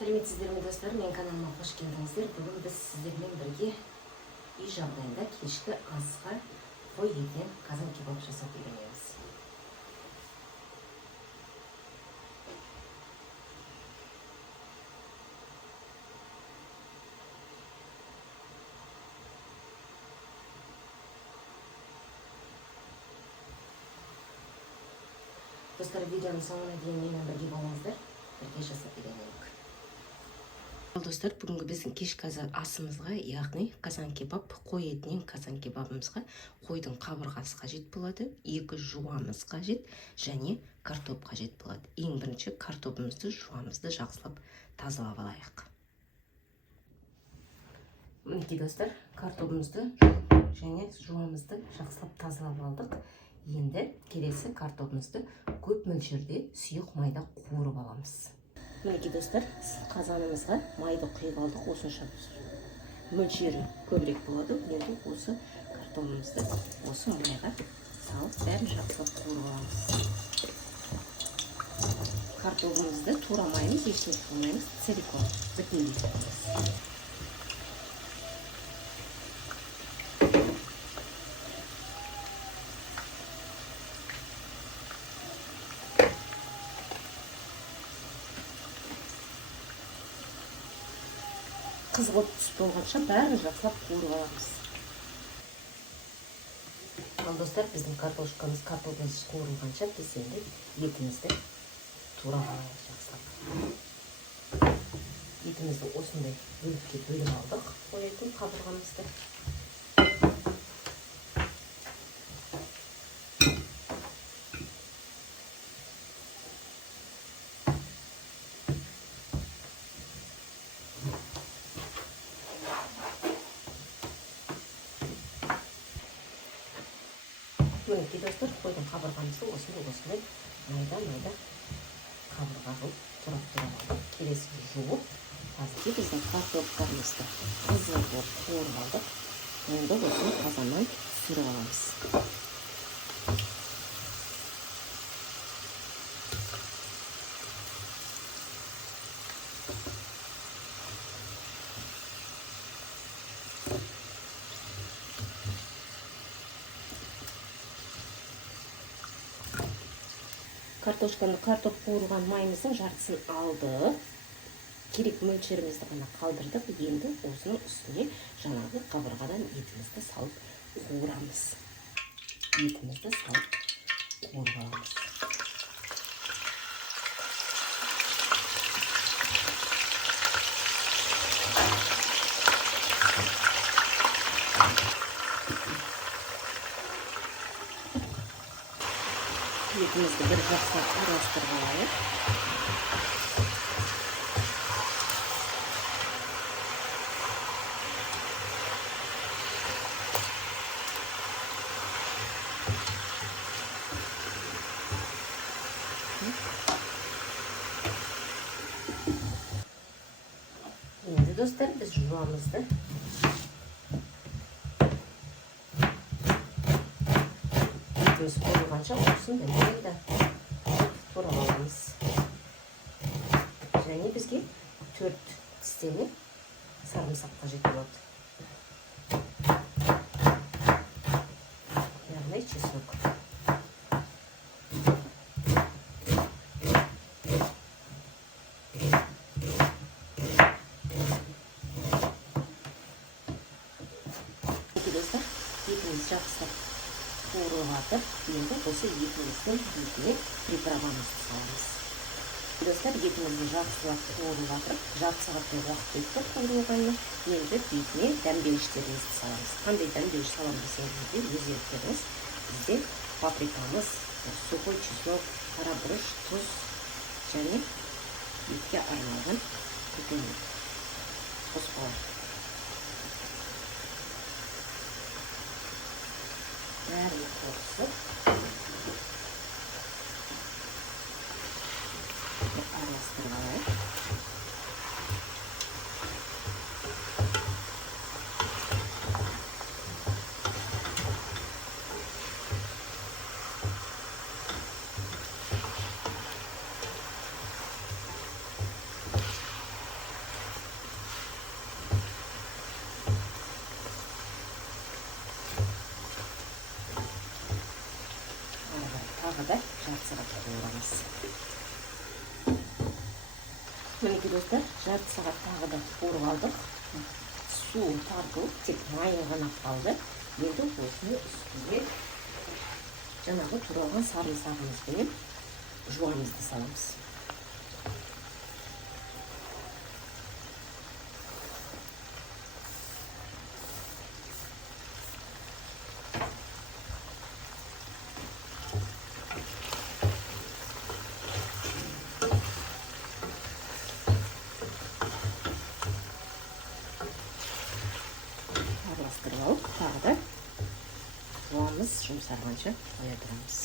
Сәлеметсіздер ме достар, мен каналыма қош келдіңіздер. Бүгін біз сіздермен бірге үй жағдайында кешкі асқа қой етінен қазан кебаб жасап үйренеміз. Достар, видеоның соңына дейін менімен бірге болыңыздар, бірге жасап үйренейік. Достар, бүгінгі біздің кешкі асымызға, яғни қазан кебаб, қой етінен қазан кебабымызға қойдың қабырғасы қажет болады, 2 жуамыз қажет және картоп қажет болады. Ең бірінші картопымызды, жуамызды жақсылап тазалап алайық. Мінекей достар, картопымызды және жуамызды жақсылап тазалап алдық. Енді келесі картопымызды көп мөлшерде сұйық майда қуырып аламыз. Мінекей достар, қазанымызға майды құйып алдық. Осынша мөлшері көбірек болады. Енді осы картопымызды осы майға салып, бәрін жақсылап қуырып аламыз. Картопымызды турамаймыз, ешкім қылмаймыз, целиком бүтіндей. Қызғылт түс болғанша бәрін жақсылап қуырып аламыз. Ал достар, біздің картопымыз қуырылғанша біз енді етімізді турап аламыз жақсылап. Етімізді осындай бөлікке бөліп алдық, қоятын қабырғамызды. Мінекей достар, қойдың қабырғамызды осындай майда қабырға қылып турап алдық. Келесі жуып, қазір біздің картоптарымызды қызыл болып қуырып алдық. Енді осыны қазаннан түсіріп аламыз. Картоп қуырған майымыздың жартысын алды. Керек мөлшерімізді ғана қалдырдық. Енді осының үстіне жаңағы қабырғадан етімізді салып қуырамыз. Етімізді салып қуырып аламыз. Етімізді бір жақсылап араластырып алайық. Енді достар, біз жуамызды етіміз қуырылғанша осындай майда турап аламыз. Және бізге 4 тістене сарымсақ қажет болады. Яғни чеснок. Достар, етіміз жақсылап қуырылып жатыр. Енді осы етіміздің бетіне приправамызды саламыз. Достар, етімізді жақсылап қуырылып жатыр. Жарты сағаттай уақыт өтті қуырылғанына. Енді бетіне дәмдеуіштерімізді саламыз. Қандай дәмдеуіш салам десеңіздер, өз еріктеріңіз. Бізде паприкамыз, сухой чеснок, қара бұрыш, тұз және етке арналған көкөніс қоспалар. Бәрін қосып араластырып алайық. саламыз. Мінекей достар, жарты сағат тағы да қуырып алдық. Су тартылып, тек майы ғана қалды. Енді осыны үстіне жаңағы туралған сарымсағымызбен жуанымызды саламыз. Араластырып алып, тағы да жуанымыз жұмсарғанша қоя тұрамыз.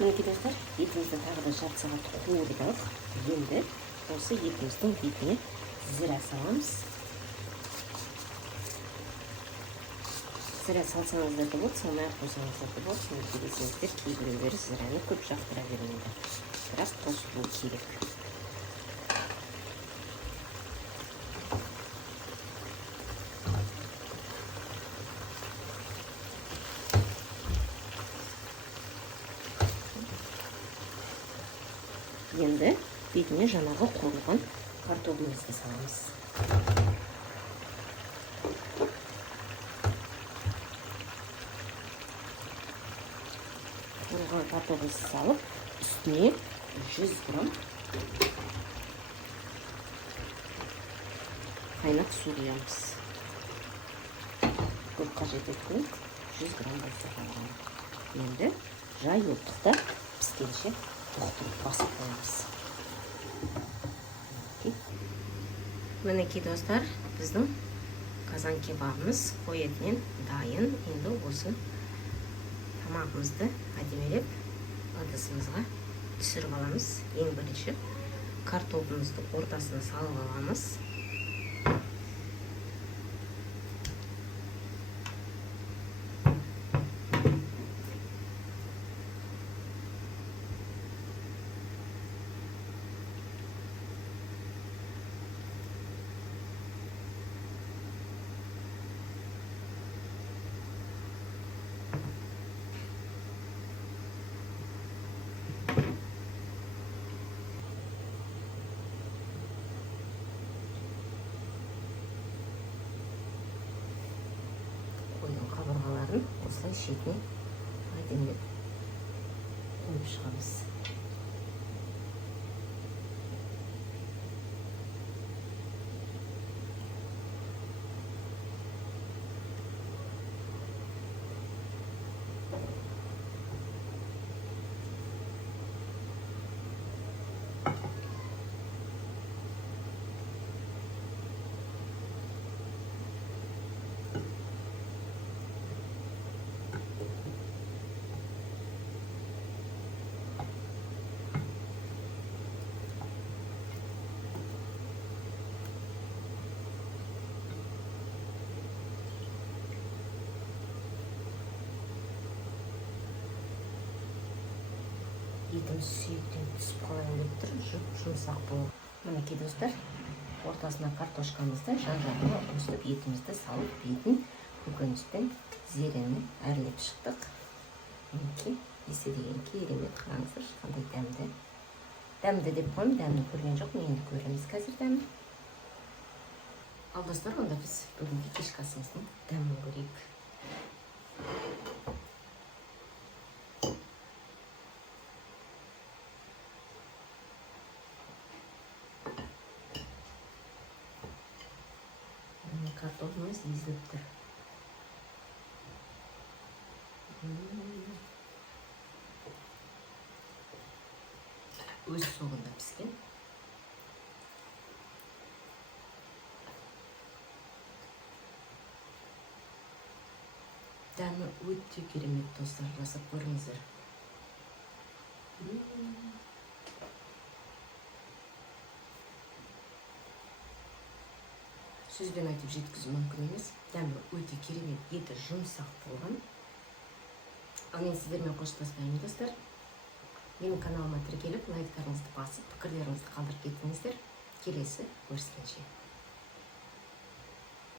Мінекей достар, етімізді тағы да жарты сағат қуырдық. Енді осы етіміздің бетіне зіра саламыз. Зіра салсаңыздар да болады, салмай-ақ қойсаңыздар да болады. Мінекей десеңіздер, кейбіреулері зіраны көп жақтыра бермейді. Біраз қосылуы керек. Енді бетіне жаңағы қуырылған картоплымызды саламыз. Қуырылған картоплымызды салып, үстіне 100 грамм қайнақ су құямыз. Көп қажет етпейік, 100 грамм болса болғаны. Енді жай оттықта піскенше тоқтырып басып қоямыз. Мінекей достар, біздің қазан кебабымыз қой етінен дайын. Енді осы тамағымызды әдемелеп ыдысымызға түсіріп аламыз. Ең бірінші картоплымызды ортасына салып аламыз. Қабырғаларын осылай шетіне әдемілеп қойып шығамыз. Етім сүйектен түсіп қалайын деп тұр, жұмсақ болып. Мінекей достар, ортасына картошкамызды жан-жағына өстіп етімізді салып, бетін көкөніспен зерені әрлеп шықтық. Мінекей, есі деген керемет, қараңыздар, қандай дәмді. Дәмді деп қойым, дәмді көрген жоқ, енді көреміз қазір дәмді. Ал достар, онда біз бүгінгі кешкі асымыздың дәмін көрейік. Картоплымыз езіліп тұр. Өз соғында піскен. Дәмі өте керемет, достар, жасап көріңіздер. Сөзбен айтып жеткізу мүмкін емес. Дәмі өте керемет, еті жұмсақ болған. Ал мен сіздермен қоштаспаймын, достар. Менің каналыма тіркеліп, лайктарыңызды басып, пікірлеріңізді қалдырып кеттіңіздер. Келесі көріскенше.